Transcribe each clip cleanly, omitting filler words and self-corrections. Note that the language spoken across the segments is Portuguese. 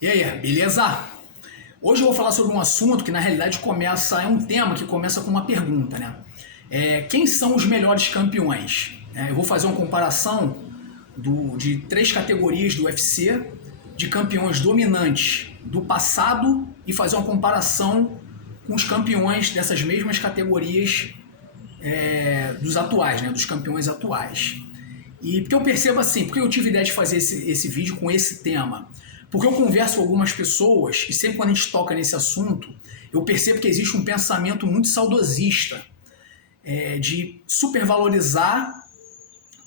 E aí, beleza? Hoje eu vou falar sobre um assunto que na realidade é um tema que começa com uma pergunta, né? Quem são os melhores campeões? Eu vou fazer uma comparação de três categorias do UFC, de campeões dominantes do passado e fazer uma comparação com os campeões dessas mesmas categorias dos atuais, né? Dos campeões atuais. E porque eu percebo assim, porque eu tive ideia de fazer esse vídeo com esse tema? Porque eu converso com algumas pessoas e sempre quando a gente toca nesse assunto, eu percebo que existe um pensamento muito saudosista de supervalorizar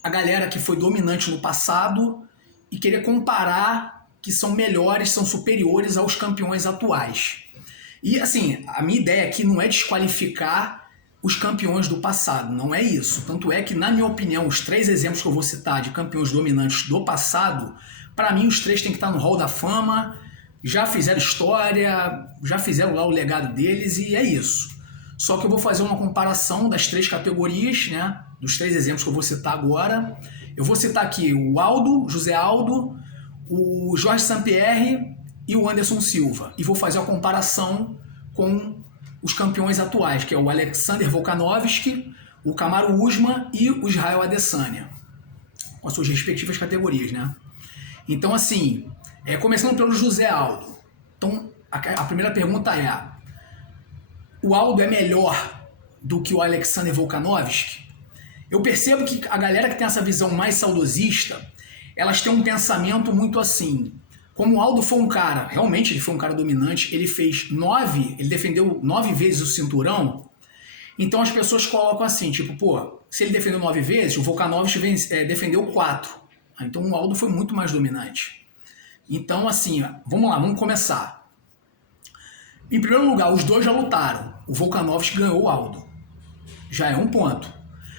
a galera que foi dominante no passado e querer comparar que são melhores, são superiores aos campeões atuais. E assim, a minha ideia aqui não é desqualificar os campeões do passado, não é isso. Tanto é que, na minha opinião, os três exemplos que eu vou citar de campeões dominantes do passado, para mim os três têm que estar no Hall da Fama, já fizeram história, já fizeram lá o legado deles e é isso. Só que eu vou fazer uma comparação das três categorias, né? Dos três exemplos que eu vou citar agora. Eu vou citar aqui o Aldo, José Aldo, o Jorge St-Pierre e o Anderson Silva. E vou fazer a comparação com os campeões atuais, que é o Alexander Volkanovski, o Kamaru Usman e o Israel Adesanya, com as suas respectivas categorias, né? Então, assim, começando pelo José Aldo. Então, a primeira pergunta é: o Aldo é melhor do que o Alexander Volkanovski? Eu percebo que a galera que tem essa visão mais saudosista, elas têm um pensamento muito assim. Como o Aldo foi um cara, realmente ele foi um cara dominante, ele defendeu 9 vezes o cinturão, então as pessoas colocam assim, tipo, pô, se ele defendeu 9 vezes, o Volkanovski defendeu 4. Então o Aldo foi muito mais dominante. Então, assim, vamos lá, vamos começar. Em primeiro lugar, os dois já lutaram. O Volkanovski ganhou o Aldo. Já é um ponto.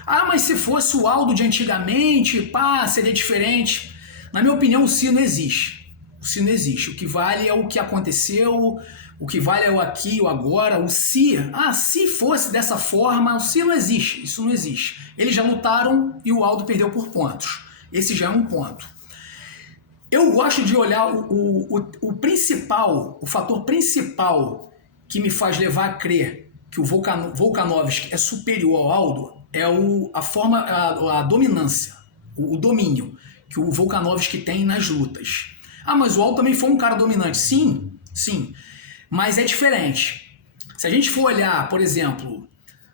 Ah, mas se fosse o Aldo de antigamente, pá, seria diferente. Na minha opinião, o se não existe. O se não existe. O que vale é o que aconteceu, o que vale é o aqui e o agora. O se, se fosse dessa forma, o se não existe. Isso não existe. Eles já lutaram e o Aldo perdeu por pontos. Esse já é um ponto. Eu gosto de olhar o fator principal que me faz levar a crer que o Volkanovski é superior ao Aldo é a dominância, o domínio que o Volkanovski tem nas lutas. Ah, mas o Aldo também foi um cara dominante. Sim, sim, mas é diferente. Se a gente for olhar, por exemplo,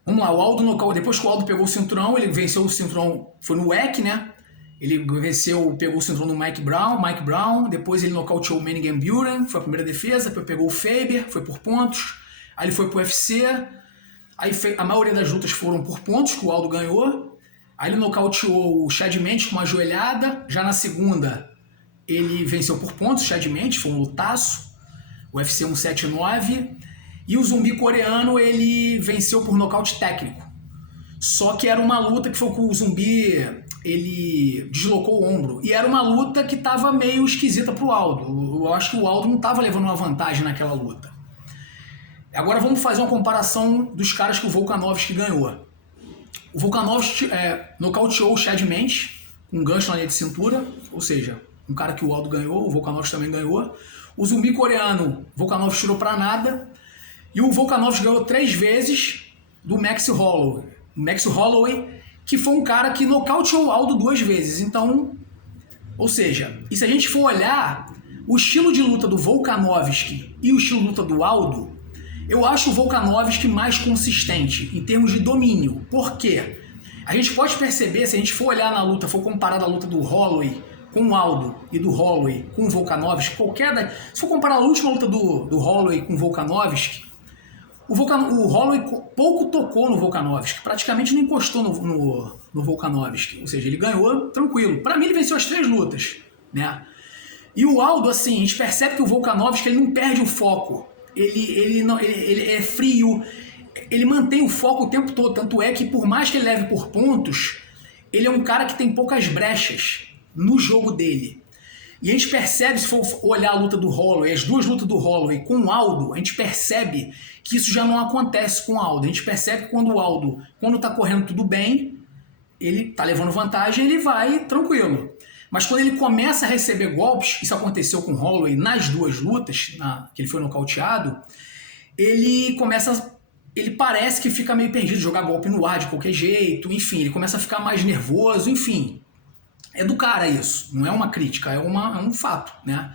vamos lá, o Aldo, depois que o Aldo pegou o cinturão, ele venceu o cinturão, foi no WEC, né? Ele pegou o cinturão do Mike Brown, depois ele nocauteou o Manny Gamburen, foi a primeira defesa, depois pegou o Faber, foi por pontos, aí ele foi pro UFC, aí a maioria das lutas foram por pontos, que o Aldo ganhou, aí ele nocauteou o Chad Mendes com uma joelhada, já na segunda ele venceu por pontos, o Chad Mendes, foi um lutaço, UFC 179, e o zumbi coreano ele venceu por nocaute técnico, só que era uma luta que foi com o zumbi, ele deslocou o ombro. E era uma luta que estava meio esquisita pro Aldo. Eu acho que o Aldo não estava levando uma vantagem naquela luta. Agora vamos fazer uma comparação dos caras que o Volkanovski ganhou. O Volkanovski nocauteou o Chad Mendes com um gancho na linha de cintura, ou seja, um cara que o Aldo ganhou, o Volkanovski também ganhou. O zumbi coreano, o Volkanovski tirou pra nada. E o Volkanovski ganhou 3 vezes do Max Holloway, que foi um cara que nocauteou o Aldo 2 vezes. Então, ou seja, e se a gente for olhar o estilo de luta do Volkanovski e o estilo de luta do Aldo, eu acho o Volkanovski mais consistente em termos de domínio. Por quê? A gente pode perceber, se a gente for olhar na luta, for comparar a luta do Holloway com o Aldo e do Holloway com o Volkanovski, se for comparar a última luta do Holloway com o Volkanovski, o Holloway pouco tocou no Volkanovski, praticamente não encostou no Volkanovski, ou seja, ele ganhou tranquilo. Para mim ele venceu as 3 lutas, né? E o Aldo, assim, a gente percebe que o Volkanovski ele não perde o foco, ele é frio, ele mantém o foco o tempo todo, tanto é que por mais que ele leve por pontos, ele é um cara que tem poucas brechas no jogo dele. E a gente percebe, se for olhar a luta do Holloway, as 2 lutas do Holloway com o Aldo, a gente percebe que isso já não acontece com o Aldo. A gente percebe que quando o Aldo, quando tá correndo tudo bem, ele tá levando vantagem, ele vai tranquilo. Mas quando ele começa a receber golpes, isso aconteceu com o Holloway nas duas lutas, que ele foi nocauteado, ele parece que fica meio perdido, jogar golpe no ar de qualquer jeito, enfim, ele começa a ficar mais nervoso, enfim. É do cara isso, não é uma crítica, é um fato, né?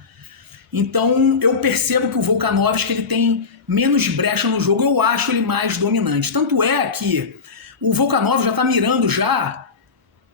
Então eu percebo que o Volkanovski ele tem menos brecha no jogo, eu acho ele mais dominante. Tanto é que o Volkanovski já está mirando já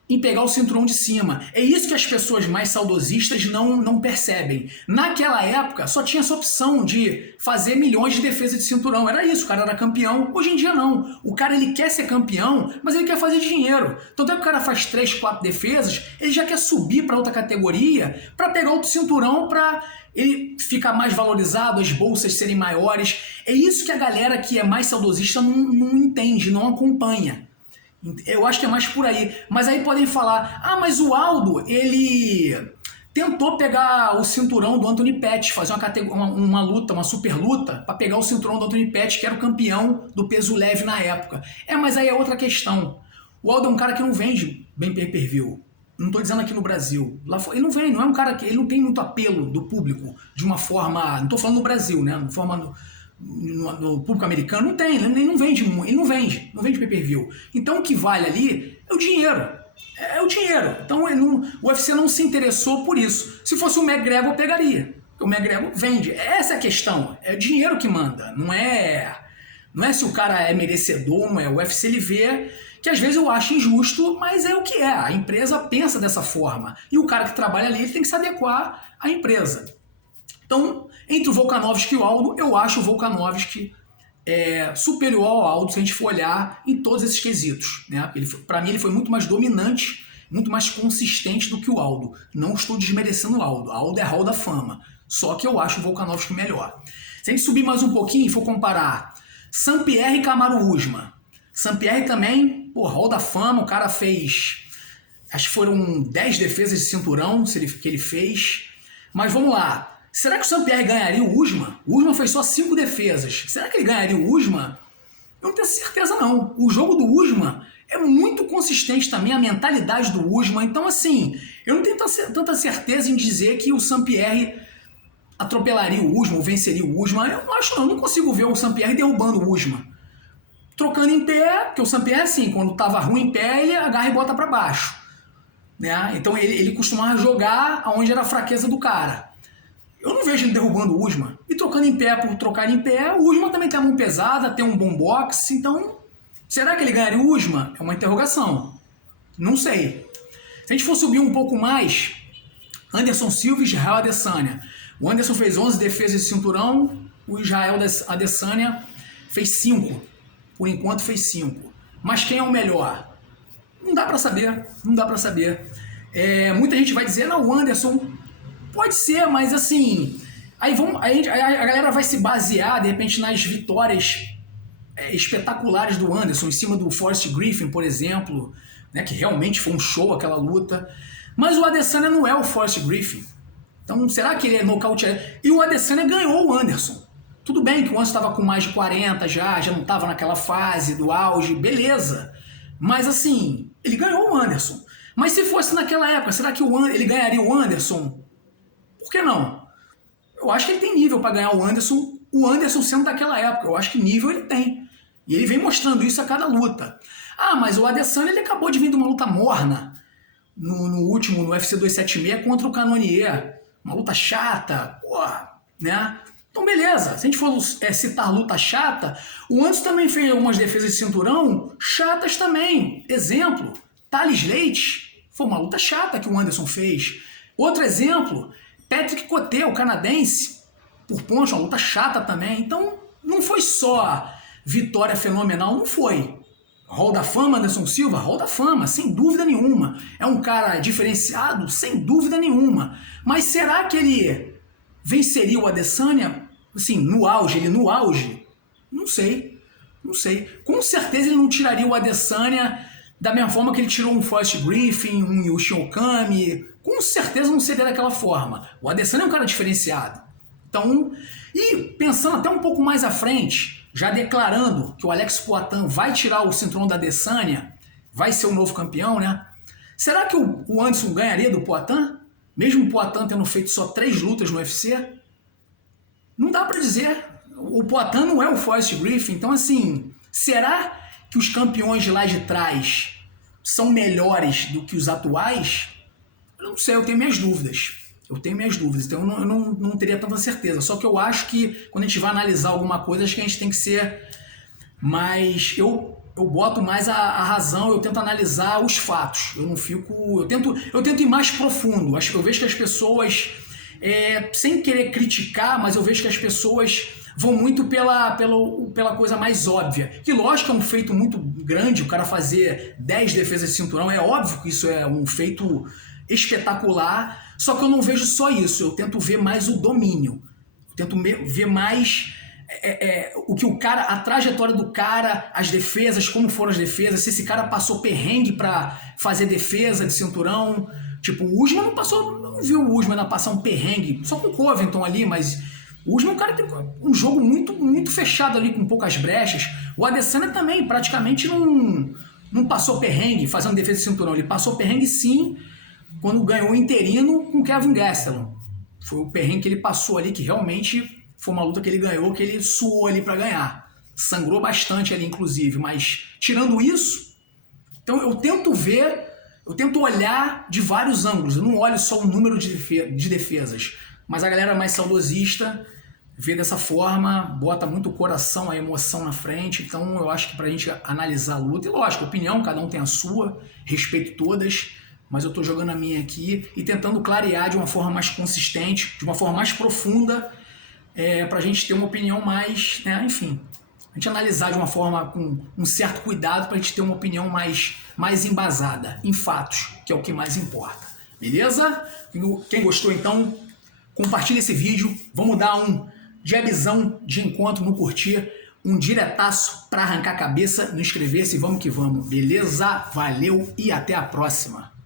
em pegar o cinturão de cima. É isso que as pessoas mais saudosistas não percebem. Naquela época, só tinha essa opção de fazer milhões de defesas de cinturão. Era isso, o cara era campeão. Hoje em dia, não. O cara, ele quer ser campeão, mas ele quer fazer dinheiro. Tanto é que o cara faz 3, 4 defesas, ele já quer subir para outra categoria para pegar outro cinturão para ele ficar mais valorizado, as bolsas serem maiores. É isso que a galera que é mais saudosista não entende, não acompanha. Eu acho que é mais por aí. Mas aí podem falar, mas o Aldo, ele tentou pegar o cinturão do Anthony Pettis, fazer uma luta, uma super luta, para pegar o cinturão do Anthony Pettis, que era o campeão do peso leve na época. Mas aí é outra questão. O Aldo é um cara que não vende bem pay-per-view. Não estou dizendo aqui no Brasil. Lá fora, ele não vende, não é um cara que... Ele não tem muito apelo do público de uma forma... Não estou falando no Brasil, né? De forma... No público americano não tem, ele não vende pay-per-view. Então o que vale ali é o dinheiro. É o dinheiro. Então o UFC não se interessou por isso. Se fosse o McGregor, pegaria. O McGregor vende. Essa é a questão. É o dinheiro que manda. Não é se o cara é merecedor, não é. O UFC ele vê que às vezes eu acho injusto, mas é o que é. A empresa pensa dessa forma. E o cara que trabalha ali ele tem que se adequar à empresa. Então, entre o Volkanovski e o Aldo, eu acho o Volkanovski superior ao Aldo, se a gente for olhar em todos esses quesitos, né? Para mim, ele foi muito mais dominante, muito mais consistente do que o Aldo. Não estou desmerecendo o Aldo. O Aldo é Hall da Fama. Só que eu acho o Volkanovski melhor. Se a gente subir mais um pouquinho e for comparar Saint-Pierre e Kamaru Usman. Saint-Pierre também, Hall da Fama, o cara fez... Acho que foram 10 defesas de cinturão que ele fez. Mas vamos lá. Será que o Saint-Pierre ganharia o Usman? O Usman fez só 5 defesas. Será que ele ganharia o Usman? Eu não tenho certeza não. O jogo do Usman é muito consistente também, a mentalidade do Usman. Então assim, eu não tenho tanta certeza em dizer que o Saint-Pierre atropelaria o Usman ou venceria o Usman. Eu não acho não, eu não consigo ver o Saint-Pierre derrubando o Usman. Trocando em pé, porque o Saint-Pierre assim, quando estava ruim em pé, ele agarra e bota para baixo. Né? Então ele costumava jogar onde era a fraqueza do cara. Eu não vejo ele derrubando o Usman. E trocando em pé por trocar em pé, o Usman também tem a mão pesada, tem um bom boxe, então será que ele ganharia o Usman? É uma interrogação. Não sei. Se a gente for subir um pouco mais, Anderson Silva e Israel Adesanya. O Anderson fez 11 defesas de cinturão, o Israel Adesanya fez 5. Por enquanto fez 5. Mas quem é o melhor? Não dá pra saber. Não dá pra saber. Muita gente vai dizer, não, o Anderson... Pode ser, mas assim, a galera vai se basear, de repente, nas vitórias espetaculares do Anderson, em cima do Forrest Griffin, por exemplo, né, que realmente foi um show aquela luta. Mas o Adesanya não é o Forrest Griffin. Então, será que ele é nocauteado? E o Adesanya ganhou o Anderson. Tudo bem que o Anderson estava com mais de 40 já não estava naquela fase do auge, beleza. Mas assim, ele ganhou o Anderson. Mas se fosse naquela época, será que ele ganharia o Anderson? Por que não? Eu acho que ele tem nível para ganhar o Anderson sendo daquela época. Eu acho que nível ele tem. E ele vem mostrando isso a cada luta. Mas o Adesanya ele acabou de vir de uma luta morna no último, no UFC 276 contra o Cannonier. Uma luta chata, né? Então beleza, se a gente for citar luta chata, o Anderson também fez algumas defesas de cinturão chatas também. Exemplo, Thales Leite, foi uma luta chata que o Anderson fez. Outro exemplo, Patrick Coté, o canadense, por pontos, uma luta chata também. Então, não foi só vitória fenomenal, não foi. Hall da Fama, Anderson Silva, Hall da Fama, sem dúvida nenhuma. É um cara diferenciado, sem dúvida nenhuma. Mas será que ele venceria o Adesanya, assim, no auge? Não sei. Com certeza ele não tiraria o Adesanya da mesma forma que ele tirou um Forrest Griffin, um Yushin Okami. Com certeza não seria daquela forma. O Adesanya é um cara diferenciado. Então, e pensando até um pouco mais à frente, já declarando que o Alex Poatan vai tirar o cinturão da Adesanya, vai ser o novo campeão, né? Será que o Anderson ganharia do Poatan? Mesmo o Poatan tendo feito só 3 lutas no UFC, não dá pra dizer. O Poatan não é o Forrest Griffin. Então, assim, será que os campeões de lá de trás são melhores do que os atuais? Eu não sei, eu tenho minhas dúvidas. Então eu não teria tanta certeza. Só que eu acho que quando a gente vai analisar alguma coisa, acho que a gente tem que ser mais... Eu boto mais a razão, eu tento analisar os fatos. Eu não fico... Eu tento ir mais profundo. Eu vejo que as pessoas, sem querer criticar, mas eu vejo que as pessoas vão muito pela coisa mais óbvia. Que lógico que é um feito muito grande, o cara fazer 10 defesas de cinturão, é óbvio que isso é um feito espetacular, só que eu não vejo só isso, eu tento ver mais o domínio, eu tento ver mais o que o cara, a trajetória do cara, as defesas, como foram as defesas, se esse cara passou perrengue pra fazer defesa de cinturão. Tipo, o Usman não passou, não viu o Usman passar um perrengue, só com o Covington ali, mas o Usman, cara, tem um jogo muito, muito fechado ali, com poucas brechas. O Adesanya também praticamente não passou perrengue fazendo defesa de cinturão, ele passou perrengue sim quando ganhou o interino com o Kelvin Gastelum. Foi o perrengue que ele passou ali, que realmente foi uma luta que ele ganhou, que ele suou ali pra ganhar. Sangrou bastante ali, inclusive, mas tirando isso, então eu tento ver, eu tento olhar de vários ângulos, eu não olho só o número de defesas, mas a galera mais saudosista vê dessa forma, bota muito o coração, a emoção na frente. Então eu acho que pra gente analisar a luta, e lógico, opinião, cada um tem a sua, respeito todas, mas eu tô jogando a minha aqui e tentando clarear de uma forma mais consistente, de uma forma mais profunda, pra gente ter uma opinião mais, né, enfim, a gente analisar de uma forma com um certo cuidado pra gente ter uma opinião mais embasada em fatos, que é o que mais importa. Beleza? Quem gostou, então, compartilha esse vídeo, vamos dar um jabzão de encontro no curtir, um diretaço pra arrancar a cabeça, no inscrever-se, vamos que vamos, beleza? Valeu e até a próxima!